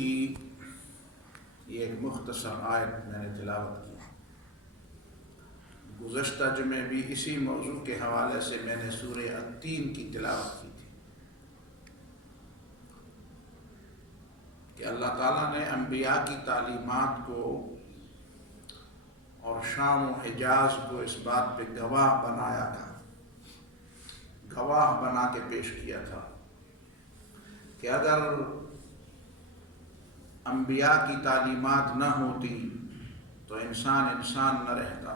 کی یہ ایک مختصر آیت میں نے تلاوت کی۔ گزشتہ جمعے بھی اسی موضوع کے حوالے سے میں نے سورہ التین کی تلاوت کی تھی کہ اللہ تعالیٰ نے انبیاء کی تعلیمات کو اور شام و حجاز کو اس بات پہ گواہ بنایا تھا، گواہ بنا کے پیش کیا تھا کہ اگر انبیاء کی تعلیمات نہ ہوتی تو انسان نہ رہتا۔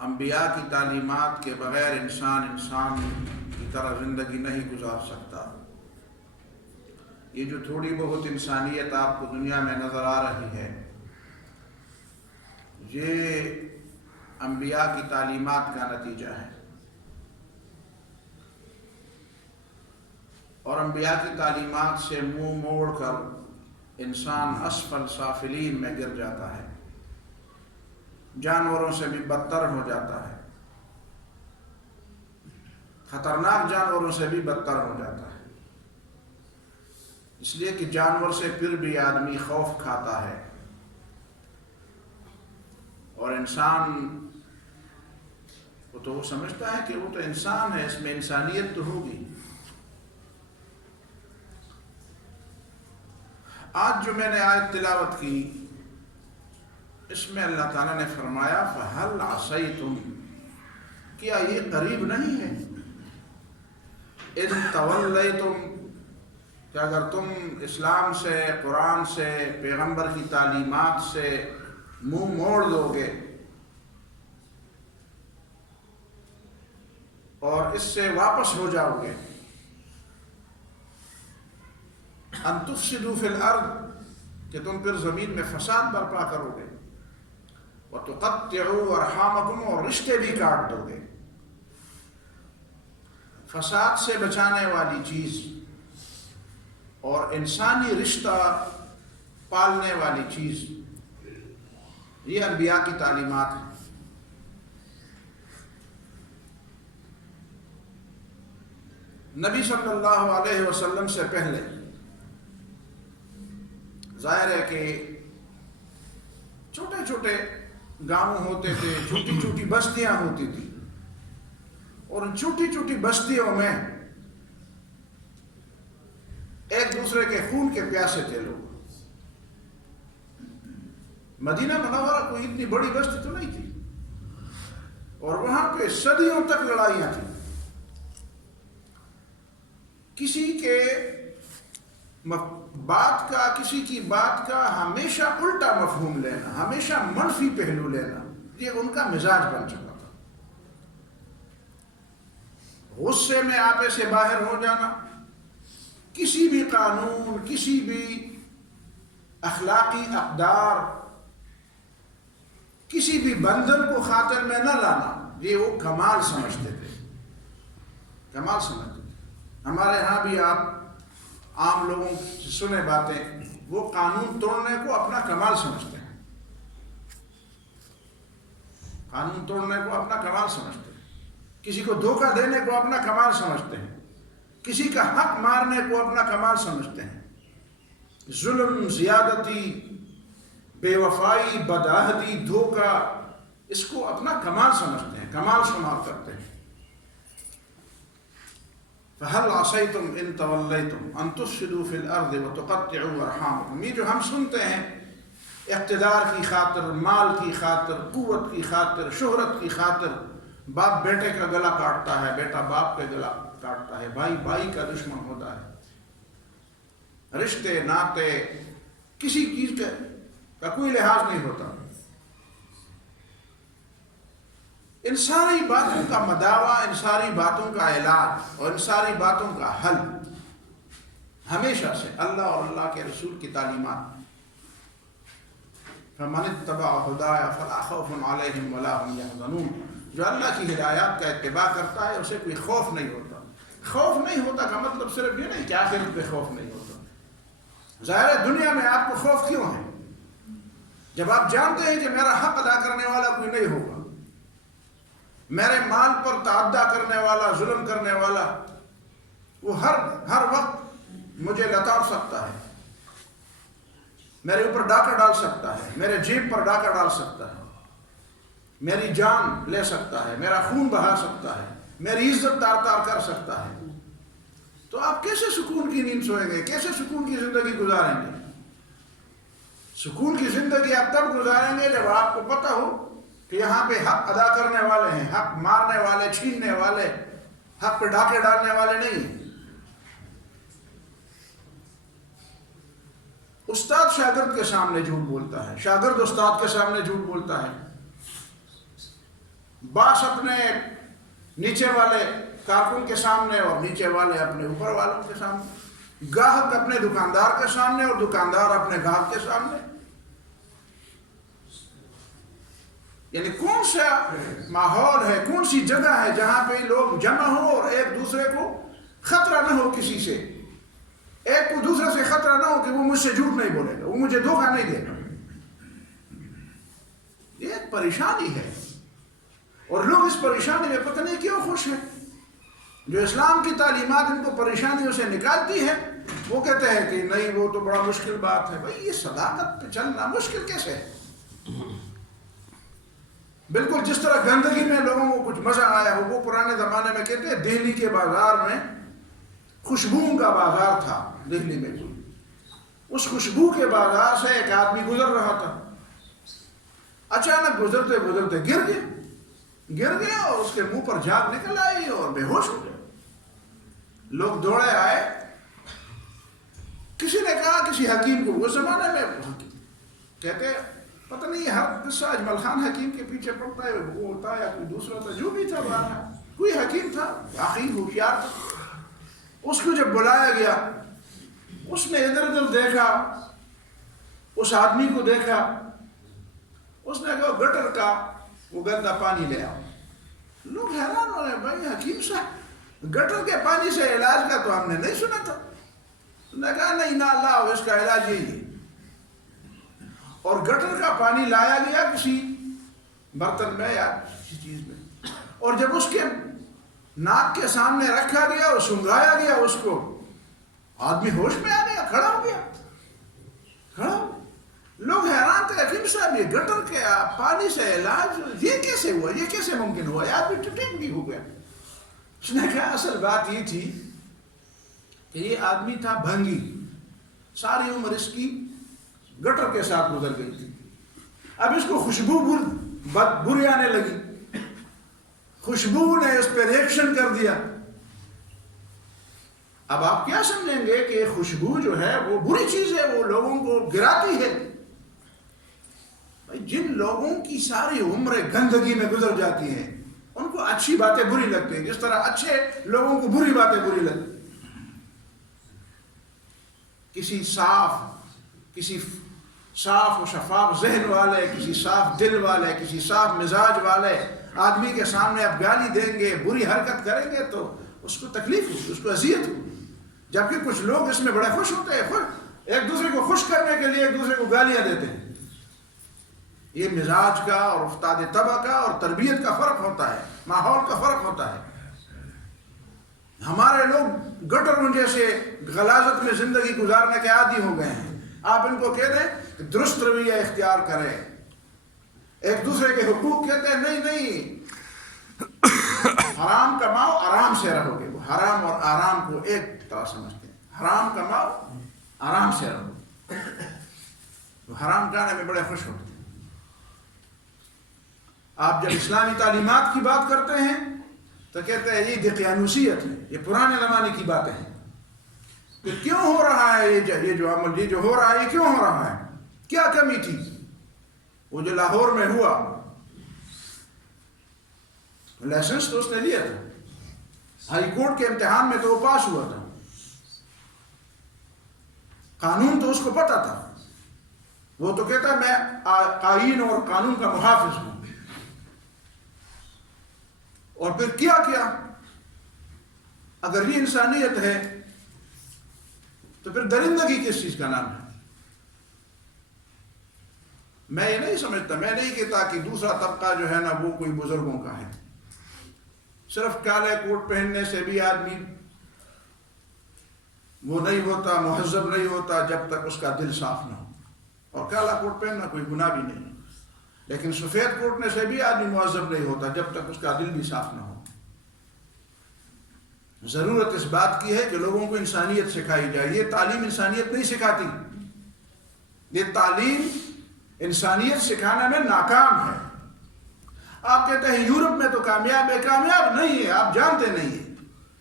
انبیاء کی تعلیمات کے بغیر انسان کی طرح زندگی نہیں گزار سکتا۔ یہ جو تھوڑی بہت انسانیت آپ کو دنیا میں نظر آ رہی ہے، یہ انبیاء کی تعلیمات کا نتیجہ ہے، اور انبیاء کی تعلیمات سے منہ موڑ کر انسان اسفل سافلین میں گر جاتا ہے، جانوروں سے بھی بدتر ہو جاتا ہے، خطرناک جانوروں سے بھی بدتر ہو جاتا ہے، اس لیے کہ جانور سے پھر بھی آدمی خوف کھاتا ہے، اور انسان کو تو وہ سمجھتا ہے کہ وہ تو انسان ہے، اس میں انسانیت تو ہوگی۔ آج جو میں نے آیت تلاوت کی، اس میں اللہ تعالیٰ نے فرمایا فَهَلْ عَصَيْتُمْ، کیا یہ قریب نہیں ہے؟ إِن تَوَلَّيْتُمْ، کہ اگر تم اسلام سے، قرآن سے، پیغمبر کی تعلیمات سے منہ موڑ دو گے اور اس سے واپس ہو جاؤ گے، ان تفسدوا فی الارض، کہ تم پھر زمین میں فساد برپا کرو گے، وتقطعوا ارحامکم، اور رشتے بھی کاٹ دو گے۔ فساد سے بچانے والی چیز اور انسانی رشتہ پالنے والی چیز یہ انبیاء کی تعلیمات ہیں۔ نبی صلی اللہ علیہ وسلم سے پہلے ظاہر ہے کہ چھوٹے چھوٹے گاؤں ہوتے تھے، چھوٹی چھوٹی بستیاں ہوتی تھی، اور ان چھوٹی چھوٹی بستیوں میں ایک دوسرے کے خون کے پیاسے تھے لوگ۔ مدینہ منورہ کوئی اتنی بڑی بستی تو نہیں تھی، اور وہاں پہ صدیوں تک لڑائیاں تھیں۔ کسی کی بات کا ہمیشہ الٹا مفہوم لینا، ہمیشہ منفی پہلو لینا، یہ ان کا مزاج بن چکا تھا۔ غصے میں آپے سے باہر ہو جانا، کسی بھی قانون، کسی بھی اخلاقی اقدار، کسی بھی بندھن کو خاطر میں نہ لانا، یہ وہ کمال سمجھتے تھے، کمال سمجھتے تھے۔ ہمارے ہاں بھی آپ عام لوگوں سے سنے باتیں، وہ قانون توڑنے کو اپنا کمال سمجھتے ہیں، قانون توڑنے کو اپنا کمال سمجھتے ہیں، کسی کو دھوکہ دینے کو اپنا کمال سمجھتے ہیں، کسی کا حق مارنے کو اپنا کمال سمجھتے ہیں، ظلم، زیادتی، بے وفائی، بدعہدی، دھوکہ، اس کو اپنا کمال سمجھتے ہیں، کمال شمار کرتے ہیں۔ فَهَلْ عَصَيْتُمْ إِن تَوَلَّيْتُمْ أَن تُفْسِدُوا فِي الْأَرْضِ وَتُقَطِّعُوا أَرْحَامَكُمْ، یہ جو ہم سنتے ہیں اقتدار کی خاطر، مال کی خاطر، قوت کی خاطر، شہرت کی خاطر، باپ بیٹے کا گلا کاٹتا ہے، بیٹا باپ کا گلا کاٹتا ہے، بھائی بھائی کا دشمن ہوتا ہے، رشتے ناتے، کسی چیز کا کوئی لحاظ نہیں ہوتا۔ ان ساری باتوں کا مداوع، ان ساری باتوں کا علاج اور ان ساری باتوں کا حل ہمیشہ سے اللہ اور اللہ کے رسول کی تعلیمات۔ فَمَنِ اتَّبَعَ هُدَايَ فَلَا خَوْفٌ عَلَيْهِمْ وَلَا هُمْ يَحْزَنُونَ، جو اللہ کی ہدایات کا اتباع کرتا ہے اسے کوئی خوف نہیں ہوتا۔ خوف نہیں ہوتا کا مطلب صرف یہ نہیں کہ آخرت پہ خوف نہیں ہوتا۔ ظاہر ہے دنیا میں آپ کو خوف کیوں ہے؟ جب آپ جانتے ہیں کہ میرا حق ادا کرنے والا کوئی نہیں ہوگا، میرے مال پر تعدی کرنے والا، ظلم کرنے والا، وہ ہر وقت مجھے لتاڑ سکتا ہے، میرے اوپر ڈاکہ ڈال سکتا ہے، میرے جیب پر ڈاکہ ڈال سکتا ہے، میری جان لے سکتا ہے، میرا خون بہا سکتا ہے، میری عزت تار تار کر سکتا ہے، تو آپ کیسے سکون کی نیند سوئیں گے؟ کیسے سکون کی زندگی گزاریں گے؟ سکون کی زندگی آپ تب گزاریں گے جب آپ کو پتہ ہو کہ یہاں پہ حق ادا کرنے والے ہیں، حق مارنے والے، چھیننے والے، حق پہ ڈاکے ڈالنے والے نہیں ہیں۔ استاد شاگرد کے سامنے جھوٹ بولتا ہے، شاگرد استاد کے سامنے جھوٹ بولتا ہے، باس اپنے نیچے والے کارکن کے سامنے اور نیچے والے اپنے اوپر والوں کے سامنے، گاہک اپنے دکاندار کے سامنے اور دکاندار اپنے گاہک کے سامنے۔ یعنی کون سا ماحول ہے، کون سی جگہ ہے جہاں پہ لوگ جمع ہو اور ایک دوسرے کو خطرہ نہ ہو، کسی سے ایک کو دوسرے سے خطرہ نہ ہو کہ وہ مجھ سے جھوٹ نہیں بولے گا، وہ مجھے دھوکہ نہیں دے گا۔ یہ ایک پریشانی ہے، اور لوگ اس پریشانی میں پتہ نہیں کیوں خوش ہیں۔ جو اسلام کی تعلیمات ان کو پریشانیوں سے نکالتی ہے، وہ کہتے ہیں کہ نہیں وہ تو بڑا مشکل بات ہے۔ بھائی یہ صداقت پہ چلنا مشکل کیسے ہے؟ بالکل جس طرح گندگی میں لوگوں کو کچھ مزہ آیا ہو، وہ پرانے زمانے میں کہتے ہیں دہلی کے بازار میں خوشبوؤں کا بازار تھا، دہلی میں اس خوشبو کے بازار سے ایک آدمی گزر رہا تھا، اچانک گزرتے گزرتے گر گیا اور اس کے منہ پر جھاگ نکل آئی اور بے ہوش ہو گیا۔ لوگ دوڑے آئے، کسی نے کہا کسی حکیم کو، اس زمانے میں کہتے پتہ نہیں ہر قصہ اجمل خان حکیم کے پیچھے پڑتا ہے، وہ ہوتا ہے یا کوئی دوسرا تھا، جو بھی تھا باہر کوئی حکیم تھا، واقعی ہوشیار تھا۔ اس کو جب بلایا گیا، اس نے ادھر ادھر دیکھا، اس آدمی کو دیکھا، اس نے کہا گٹر کا وہ گندا پانی لے آؤ۔ لوگ حیران ہو رہے ہیں، بھائی حکیم صاحب گٹر کے پانی سے علاج کا تو ہم نے نہیں سنا تھا۔ نے کہا نہیں نا اللہ، اس کا علاج یہی ہے۔ اور گٹر کا پانی لایا گیا کسی برتن میں یا کسی چیز میں، اور جب اس کے ناک کے سامنے رکھا گیا اور سنگھایا گیا اس کو، آدمی ہوش میں آ گیا، کھڑا ہو گیا، کھڑا ہو۔ لوگ حیران تھے، حکیم صاحب یہ گٹر کے پانی سے علاج یہ کیسے ہوا، یہ کیسے ممکن ہوا؟ یہ آدمی ٹھیک بھی ہو گیا۔ اس نے کہا اصل بات یہ تھی کہ یہ آدمی تھا بھنگی، ساری عمر اس کی گٹر کے ساتھ گزر گئی تھی۔ اب اس کو خوشبو بری آنے لگی، خوشبو نے اس پہ ریئیکشن کر دیا۔ اب آپ کیا سمجھیں گے کہ خوشبو جو ہے وہ بری چیز ہے، وہ لوگوں کو گراتی ہے۔ بھائی جن لوگوں کی ساری عمریں گندگی میں گزر جاتی ہیں، ان کو اچھی باتیں بری لگتی ہیں، جس طرح اچھے لوگوں کو بری باتیں بری لگتی ہیں۔ کسی صاف و شفاف ذہن والے، کسی صاف دل والے، کسی صاف مزاج والے آدمی کے سامنے آپ گالی دیں گے، بری حرکت کریں گے تو اس کو تکلیف ہوگی، اس کو اذیت ہوگی۔ جبکہ کچھ لوگ اس میں بڑے خوش ہوتے ہیں، ایک دوسرے کو خوش کرنے کے لیے ایک دوسرے کو گالیاں دیتے ہیں۔ یہ مزاج کا اور افتاد طبع کا اور تربیت کا فرق ہوتا ہے، ماحول کا فرق ہوتا ہے۔ ہمارے لوگ گٹروں جیسے غلاظت میں زندگی گزارنے کے عادی ہو گئے ہیں۔ آپ ان کو کہہ دیں کہ درست رویہ اختیار کریں، ایک دوسرے کے حقوق کہتے ہیں نہیں حرام کماؤ آرام سے رہو گے۔ وہ حرام اور آرام کو ایک طرح سمجھتے ہیں، حرام کماؤ آرام سے رہو، وہ حرام کھانے میں بڑے خوش ہوتے ہیں۔ آپ جب اسلامی تعلیمات کی بات کرتے ہیں تو کہتے ہیں یہ دقیانوسیت ہے، یہ پرانے زمانے کی باتیں ہیں، کہ کیوں ہو رہا ہے یہ جو عمل، یہ جو ہو رہا ہے یہ کیوں ہو رہا ہے، کیا کمی تھی؟ وہ جو لاہور میں ہوا، لائسنس تو اس نے لیا تھا، ہائی کورٹ کے امتحان میں تو وہ پاس ہوا تھا، قانون تو اس کو پتا تھا، وہ تو کہتا ہے میں آئین اور قانون کا محافظ ہوں۔ اور پھر کیا اگر یہ انسانیت ہے تو پھر درندگی کس چیز کا نام ہے؟ میں یہ نہیں سمجھتا، میں نہیں کہتا کہ دوسرا طبقہ جو ہے نا وہ کوئی بزرگوں کا ہے، صرف کالے کوٹ پہننے سے بھی آدمی وہ نہیں ہوتا، مہذب نہیں ہوتا جب تک اس کا دل صاف نہ ہو. اور کالا کوٹ پہننا کوئی گناہ بھی نہیں، لیکن سفید کوٹنے سے بھی آدمی مہذب نہیں ہوتا جب تک اس کا دل بھی صاف نہ ہو. ضرورت اس بات کی ہے کہ لوگوں کو انسانیت سکھائی جائے. یہ تعلیم انسانیت نہیں سکھاتی، یہ تعلیم انسانیت سکھانے میں ناکام ہے. آپ کہتے ہیں یورپ میں تو کامیاب ہے، کامیاب نہیں ہے، آپ جانتے نہیں ہیں.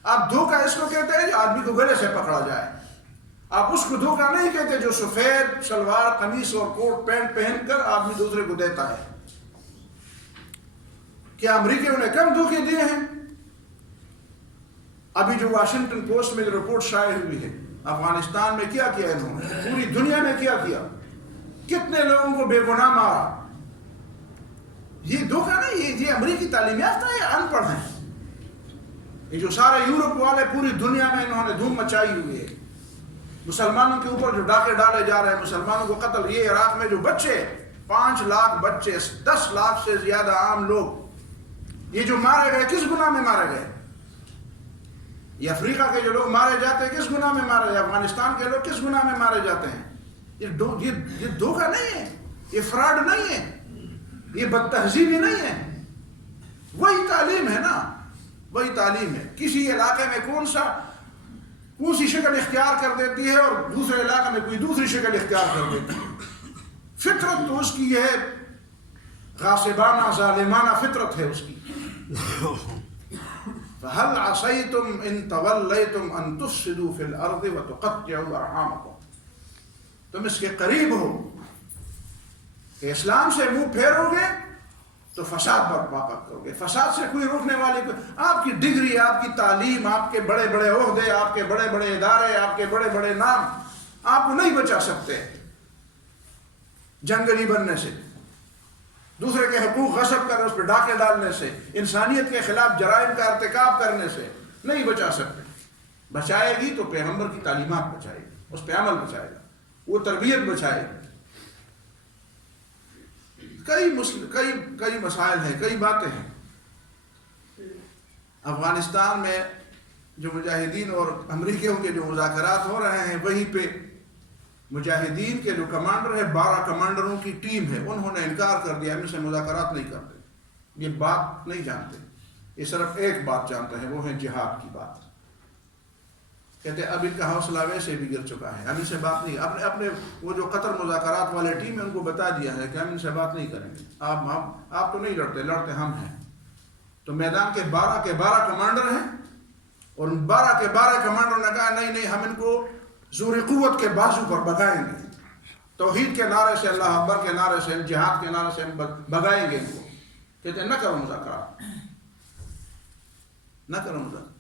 آپ دھوکہ اس کو کہتے ہیں جو آدمی کو گلے سے پکڑا جائے. آپ اس کو دھوکہ نہیں کہتے جو سفید شلوار قمیص اور کوٹ پینٹ پہن کر آدمی دوسرے کو دیتا ہے. کیا امریکیوں نے کم دھوکے دیے ہیں؟ ابھی جو واشنگٹن پوسٹ میں رپورٹ شائع ہوئی ہے، افغانستان میں کیا کیا انہوں نے، پوری دنیا میں کیا کیا، کتنے لوگوں کو بے گناہ مارا. یہ دھوکہ نہیں، یہ امریکی تعلیم یافتہ ہے، یہ ان پڑھ ہیں. یہ جو سارے یورپ والے پوری دنیا میں انہوں نے دھوم مچائی ہوئی ہے. مسلمانوں کے اوپر جو ڈاکے ڈالے جا رہے ہیں، مسلمانوں کو قتل. یہ عراق میں جو بچے 5 لاکھ بچے، 10 لاکھ سے زیادہ عام لوگ یہ جو مارے گئے، کس گناہ میں مارے گئے؟ یہ افریقہ کے جو لوگ مارے جاتے ہیں کس گناہ میں مارے جاتے ہیں؟ افغانستان کے لوگ کس گناہ میں مارے جاتے ہیں؟ یہ دھوکہ نہیں ہے، یہ فراڈ نہیں ہے، یہ بد تہذیبی نہیں ہے. وہی تعلیم ہے نا، وہی تعلیم ہے. کسی علاقے میں کون سی شکل اختیار کر دیتی ہے اور دوسرے علاقے میں کوئی دوسری شکل اختیار کر دیتی ہے. فطرت تو اس کی ہے، غاصبانہ ظالمانہ فطرت ہے اس کی. فَهَلْ عَصَيْتُمْ إِن تَوَلَّيْتُمْ أَن تُفْسِدُوا فِي الْأَرْضِ وَتُقَطِّعُوا أَرْحَامَكُمْ. تم اس کے قریب ہو کہ اسلام سے منہ پھیرو گے تو فساد برپا کرو گے. فساد سے کوئی روکنے والی آپ کی ڈگری، آپ کی تعلیم، آپ کے بڑے بڑے عہدے، آپ کے بڑے بڑے ادارے، آپ کے بڑے بڑے نام آپ کو نہیں بچا سکتے جنگلی بننے سے، دوسرے کے حقوق غصب کر اس پہ ڈاکے ڈالنے سے، انسانیت کے خلاف جرائم کا ارتکاب کرنے سے نہیں بچا سکتے. بچائے گی تو پیغمبر کی تعلیمات بچائے گی، اس پہ عمل بچائے گا، وہ تربیت بچائے گی. کئی مسائل ہیں، کئی باتیں ہیں. افغانستان میں جو مجاہدین اور امریکیوں کے جو مذاکرات ہو رہے ہیں، وہیں پہ مجاہدین کے جو کمانڈر ہے، 12 کمانڈروں کی ٹیم ہے، انہوں نے انکار کر دیا، ہم ان سے مذاکرات نہیں کرتے. یہ بات نہیں جانتے، یہ صرف ایک بات جانتے ہیں، وہ ہے جہاد کی بات. کہتے ہیں اب ان کا حوصلہ ویسے بھی گر چکا ہے، ہم ان سے بات نہیں. اپنے وہ جو قطر مذاکرات والے ٹیم ہے ان کو بتا دیا ہے کہ ہم ان سے بات نہیں کریں گے. آپ تو نہیں لڑتے ہم ہیں. تو میدان کے 12 کے 12 کمانڈر ہیں، اور 12 کے 12 کمانڈروں نے کہا نہیں ہم ان کو زور قوت کے بازو پر بگائیں گے. توحید کے نعرے سے، اللہ اکبر کے نعرے سے، جہاد کے نعرے سے ہم بگائیں گے ان کو. کہتے ہیں نہ کرو مذاکرات، نہ کرو مذاکرات.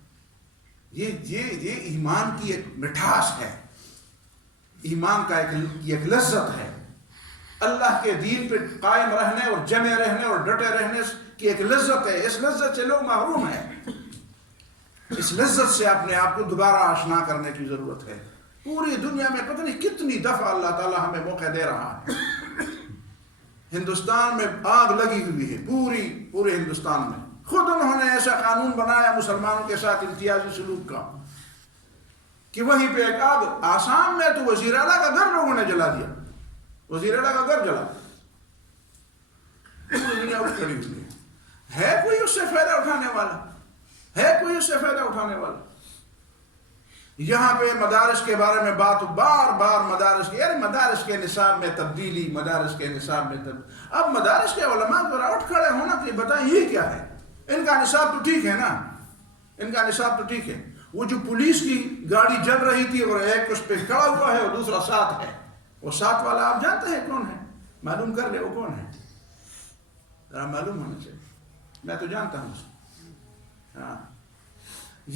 یہ ایمان کی ایک مٹھاس ہے، ایمان کا ایک لذت ہے. اللہ کے دین پہ قائم رہنے اور جمے رہنے اور ڈٹے رہنے کی ایک لذت ہے. اس لذت سے لوگ محروم ہیں. اس لذت سے اپنے آپ کو دوبارہ آشنا کرنے کی ضرورت ہے. پوری دنیا میں پتہ نہیں کتنی دفعہ اللہ تعالیٰ ہمیں موقع دے رہا ہے. ہندوستان میں آگ لگی ہوئی ہے، پورے ہندوستان میں. خود انہوں نے ایسا قانون بنایا مسلمانوں کے ساتھ امتیازی سلوک کا کہ وہیں پہ ایک آگ. آسام میں تو وزیر اعلیٰ کا گھر لوگوں نے جلا دیا، وزیر اعلیٰ کا گھر جلا. پوری دنیا اٹھ کھڑی ہوئی ہے کوئی اس سے فائدہ اٹھانے والا؟ ہے کوئی اس سے فائدہ اٹھانے والا؟ یہاں پہ مدارس کے بارے میں بات بار مدارس کی، یعنی مدارس کے نصاب میں تبدیلی، مدارس کے نصاب میں تبدیلی. اب مدارس کے علماء ذرا اٹھ کھڑے ہونا کہ بتائیں یہ کیا ہے. ان کا نصاب تو ٹھیک ہے نا، ان کا نصاب تو ٹھیک ہے. وہ جو پولیس کی گاڑی جل رہی تھی اور ایک اس پہ کھڑا ہوا ہے اور دوسرا ساتھ ہے، وہ ساتھ والا آپ جانتے ہیں کون ہے؟ معلوم کر لے وہ کون ہے، ذرا معلوم ہونا چاہیے. میں تو جانتا ہوں. ہاں،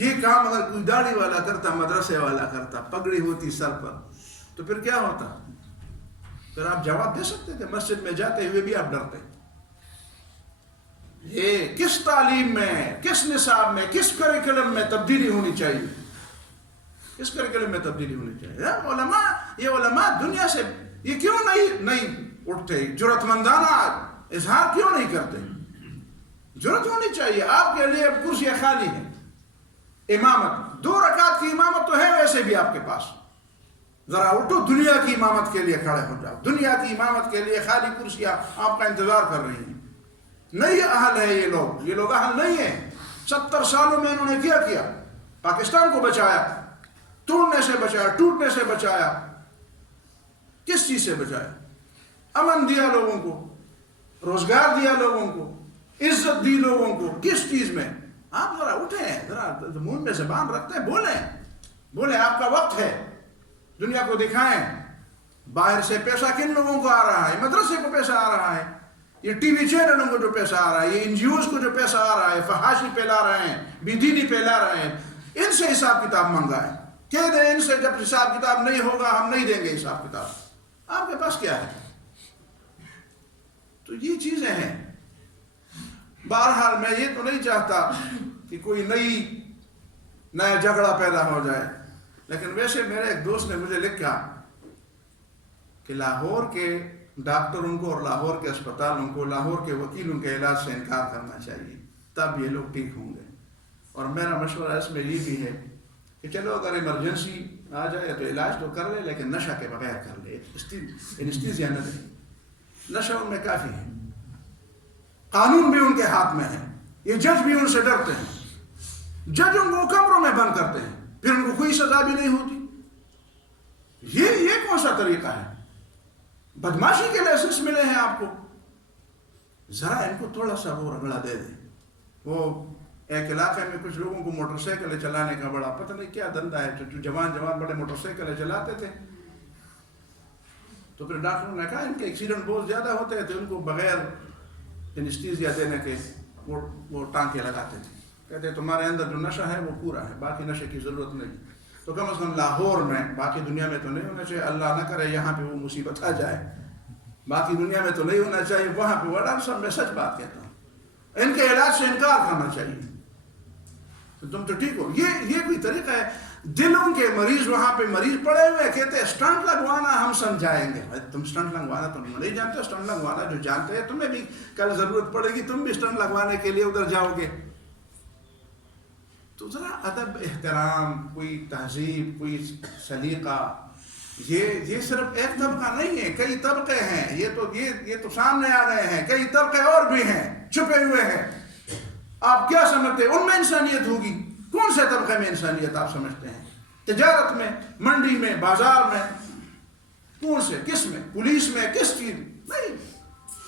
یہ کام اگر کوئی داڑھی والا کرتا، مدرسے والا کرتا، پگڑی ہوتی سر پر، تو پھر کیا ہوتا؟ پھر آپ جواب دے سکتے تھے. مسجد میں جاتے ہوئے بھی آپ ڈرتے. یہ کس تعلیم میں، کس نصاب میں، کس کریکلم میں تبدیلی ہونی چاہیے؟ کس کریکلم میں تبدیلی ہونی چاہیے؟ یہ علماء دنیا سے یہ کیوں نہیں اٹھتے؟ جرأت مندانہ اظہار کیوں نہیں کرتے؟ جرأت ہونی چاہیے. آپ کے لیے کرسیاں خالی ہیں، امامت 2 رکعت کی امامت تو ہے ویسے بھی آپ کے پاس، ذرا اٹھو دنیا کی امامت کے لیے کھڑے ہو جاؤ، دنیا کی امامت کے لیے خالی کرسیاں آپ کا انتظار کر رہی ہیں۔ نہیں اہل ہے یہ لوگ اہل نہیں ہیں۔ 70 سالوں میں انہوں نے کیا پاکستان کو بچایا، توڑنے سے بچایا، ٹوٹنے سے بچایا، کس چیز سے بچایا؟ امن دیا لوگوں کو، روزگار دیا لوگوں کو، عزت دی لوگوں کو، کس چیز میں؟ آپ ذرا اٹھیں، ذرا منہ میں زبان رکھتے ہیں، بولیں آپ کا وقت ہے، دنیا کو دکھائیں۔ باہر سے پیسہ کن لوگوں کو آ رہا ہے؟ مدرسے کو پیسہ آ رہا ہے، یہ ٹی وی چینلوں کو جو پیسہ آ رہا ہے، یہ NGOs کو جو پیسہ آ رہا ہے، فحاشی پھیلا رہے ہیں، بے دینی پھیلا رہے ہیں، ان سے حساب کتاب منگائیں، کہہ دیں ان سے جب حساب کتاب نہیں ہوگا ہم نہیں دیں گے حساب کتاب۔ آپ کے پاس کیا ہے؟ تو یہ چیزیں ہیں۔ بہرحال میں یہ تو نہیں چاہتا کہ کوئی نیا جھگڑا پیدا ہو جائے، لیکن ویسے میرے ایک دوست نے مجھے لکھا کہ لاہور کے ڈاکٹروں کو اور لاہور کے اسپتالوں کو، لاہور کے وکیلوں کے علاج سے انکار کرنا چاہیے، تب یہ لوگ ٹھیک ہوں گے۔ اور میرا مشورہ اس میں یہ بھی ہے کہ چلو اگر ایمرجنسی آ جائے تو علاج تو کر لے، لیکن نشہ کے بغیر کر لے، انستھیزیا نہ دے۔ نشہ ان میں کافی ہے، قانون بھی ان کے ہاتھ میں ہے، یہ جج بھی ان سے ڈرتے ہیں، جج ان کو کمروں میں بند کرتے ہیں، پھر ان کو کوئی سزا بھی نہیں ہوتی۔ یہ کون سا طریقہ ہے؟ بدماشی کے لائسنس ملے ہیں آپ کو، ذرا ان کو تھوڑا سا وہ رگڑا دے دیں۔ وہ ایک علاقے میں کچھ لوگوں کو موٹر سائیکلیں چلانے کا بڑا پتہ نہیں کیا دھندا ہے، جو جوان بڑے موٹر سائیکلیں چلاتے تھے، تو پھر ڈاکٹروں نے کہا ان کے ایکسیڈنٹ بہت زیادہ ہوتے ہیں، تو ان کو بغیر انستھیزیا دینے کے وہ ٹانکے لگاتے تھے، کہتے ہیں تمہارے اندر جو نشہ ہے وہ پورا ہے، باقی نشے کی ضرورت نہیں۔ تو کم از کم لاہور میں، باقی دنیا میں تو نہیں ہونا چاہیے، اللہ نہ کرے یہاں پہ وہ مصیبت آ جائے، باقی دنیا میں تو نہیں ہونا چاہیے، وہاں پہ وہ ڈاکٹر صاحب میں سچ بات کہتا ہوں، ان کے علاج سے انکار کرنا چاہیے۔ تو تم تو ٹھیک ہو، یہ کوئی طریقہ ہے؟ دلوں کے مریض وہاں پہ مریض پڑے ہوئے کہتے ہیں اسٹنٹ لگوانا ہم سمجھائیں گے۔ تم اسٹنٹ لگوانا تم نہیں جانتے، اسٹنٹ لگوانا جو جانتے ہیں، تمہیں بھی کل ضرورت پڑے گی، تم بھی اسٹنٹ لگوانے کے لیے ادھر جاؤ گے۔ تو ذرا ادب، احترام، کوئی تہذیب، کوئی سلیقہ، یہ صرف ایک طبقہ نہیں ہے، کئی طبقے ہیں، یہ تو سامنے آ رہے ہیں، کئی طبقے اور بھی ہیں چھپے ہوئے ہیں۔ آپ کیا سمجھتے ہیں ان میں انسانیت ہوگی؟ کون سے طبقے میں انسانیت آپ سمجھتے ہیں؟ تجارت میں، منڈی میں، بازار میں، کون سے، کس میں، پولیس میں، کس چیز نہیں؟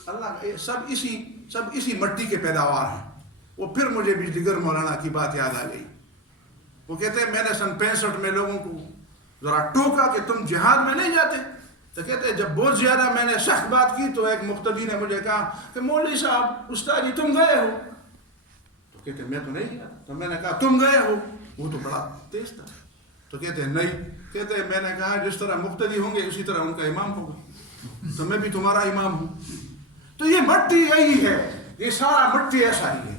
اللہ سب اسی مٹی کے پیداوار ہیں۔ وہ پھر مجھے بھی دیگر مولانا کی بات یاد آ گئی، وہ کہتے ہیں میں نے سن 65 میں لوگوں کو ذرا ٹوکا کہ تم جہاد میں نہیں جاتے، تو کہتے ہیں جب بہت زیادہ میں نے سخت بات کی تو ایک مقتدی نے مجھے کہا کہ مولوی صاحب، استاد جی تم گئے ہو؟ تو کہتے ہیں میں تو نہیں گیا۔ تو میں نے کہا تم گئے ہو؟ وہ تو بڑا تیز تھا۔ تو کہتے ہیں نہیں، کہتے ہیں میں نے کہا جس طرح مقتدی ہوں گے اسی طرح ان کا امام ہوگا، تو میں بھی تمہارا امام ہوں۔ تو یہ مٹی یہی ہے، یہ سارا مٹی ایسا ہی ہے،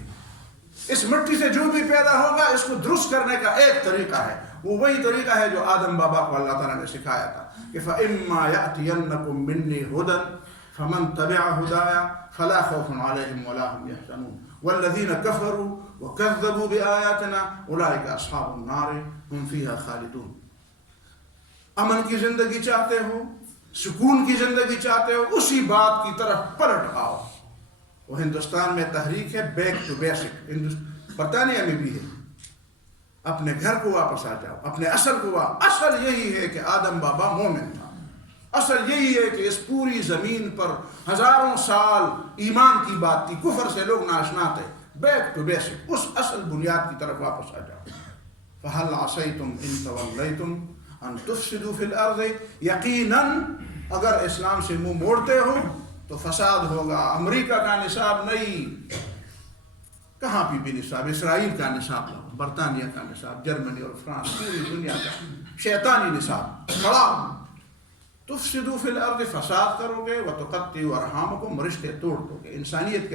اس مٹی سے جو بھی پیدا ہوگا اس کو درست کرنے کا ایک طریقہ ہے، وہ وہی طریقہ ہے جو آدم بابا کو اللہ تعالیٰ نے سکھایا تھا کہ فَإِمَّا يَأْتِيَنَّكُم مِّنِّي هُدًى فَمَن تَبِعَ هُدَايَ فَلَا خَوْفٌ عَلَيْهِمْ وَلَا هُمْ يَحْزَنُونَ وَالَّذِينَ كَفَرُوا وَكَذَّبُوا بِآيَاتِنَا أُولَٰئِكَ أَصْحَابُ النَّارِ هُمْ فِيهَا خَالِدُونَ۔ امن کی زندگی چاہتے ہو، سکون کی زندگی چاہتے ہو، اسی بات کی طرف پلٹ آؤ۔ وہ ہندوستان میں تحریک ہے بیک ٹو بیسک، برطانیہ میں بھی ہے، اپنے گھر کو واپس آ جاؤ، اپنے اصل کو اصل یہی ہے کہ آدم بابا مومن تھا، اصل یہی ہے کہ اس پوری زمین پر ہزاروں سال ایمان کی بات تھی، کفر سے لوگ ناشنا تھے، بیک ٹو بیسک، اس اصل بنیاد کی طرف واپس آ جاؤ۔ فَهَلْ عَصَيْتُمْ إِن تَوَلَّيْتُمْ أَن تُفْسِدُوا فِي الْأَرْضِ، یقیناً اگر اسلام سے منہ موڑتے ہو تو فساد ہوگا۔ امریکہ کا نصاب نہیں، کہاں بھی نصاب، اسرائیل کا نصاب لاؤ، برطانیہ کا نصاب، جرمنی اور فرانس، پوری دنیا کا شیطانی نصاب بڑا۔ تفسدوا فی الارض، فساد کرو گے، وتقطعوا ارحامکم، رشتے توڑ دو گے، انسانیت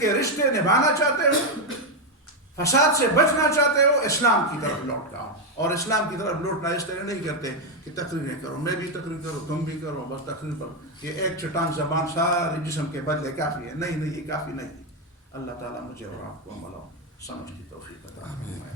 کے رشتے نبھانا چاہتے ہو، فساد سے بچنا چاہتے ہو، اسلام کی طرف لوٹ جاؤ۔ اور اسلام کی طرف لوٹنا اس طرح نہیں کرتے کہ تقریریں کرو، میں بھی تقریر کرو، تم بھی کرو، بس تقریر پر یہ ایک چٹان زبان سارے جسم کے بدلے کافی ہے، نہیں یہ کافی نہیں۔ اللہ تعالیٰ مجھے اور آپ کو عمل و سمجھ کی توفیق عطا فرمائے۔